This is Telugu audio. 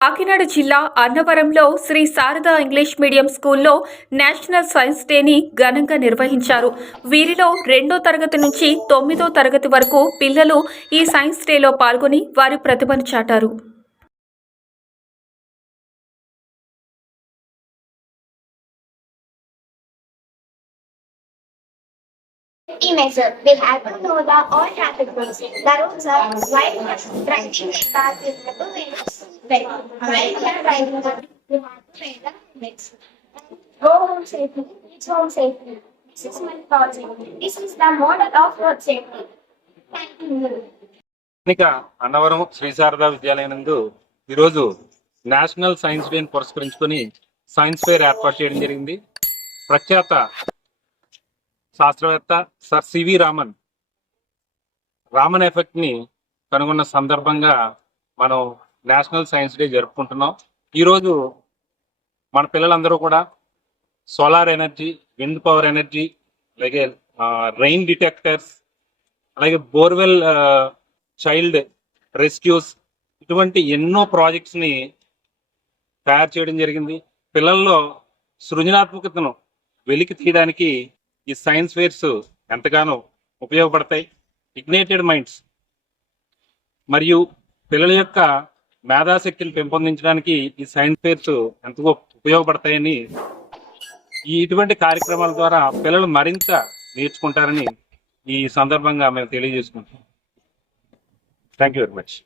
కాకినాడ జిల్లా అన్నవరంలో శ్రీ శారదా ఇంగ్లీష్ మీడియం స్కూల్లో నేషనల్ సైన్స్ డేని ఘనంగా నిర్వహించారు వీరిలో రెండో తరగతి నుంచి తొమ్మిదో తరగతి వరకు పిల్లలు ఈ సైన్స్ డేలో పాల్గొని వారి ప్రతిభను చాటారు safety measure. We have to know the all traffic rules. The roads are wide driving a car, you have Annavaram Shri Sharada విద్యాలయం నందు ఈరోజు నేషనల్ సైన్స్ డే పురస్కరించుకొని సైన్స్ ఫెయిర్ ఏర్పాటు చేయడం జరిగింది. ప్రఖ్యాత శాస్త్రవేత్త sir C V Raman Raman ఎఫెక్ట్ని కనుగొన్న సందర్భంగా మనం నేషనల్ సైన్స్ డే జరుపుకుంటున్నాం. ఈరోజు మన పిల్లలందరూ కూడా solar energy wind power energy అలాగే రెయిన్ డిటెక్టర్స్ అలాగే బోర్వెల్ చైల్డ్ రెస్క్యూస్ ఇటువంటి ఎన్నో ప్రాజెక్ట్స్ని తయారు చేయడం జరిగింది. పిల్లల్లో సృజనాత్మకతను వెలికి తీయడానికి ఈ సైన్స్ ఫేర్స్ ఎంతగానో ఉపయోగపడతాయి. ఇగ్నేటెడ్ మైండ్స్ మరియు పిల్లల యొక్క మేధాశక్తిని పెంపొందించడానికి ఈ సైన్స్ ఫేర్స్ ఎంతగా ఉపయోగపడతాయని ఈ ఇటువంటి కార్యక్రమాల ద్వారా పిల్లలు మరింత నేర్చుకుంటారని ఈ సందర్భంగా మేము తెలియజేసుకుంటాం థ్యాంక్ యూ వెరీ మచ్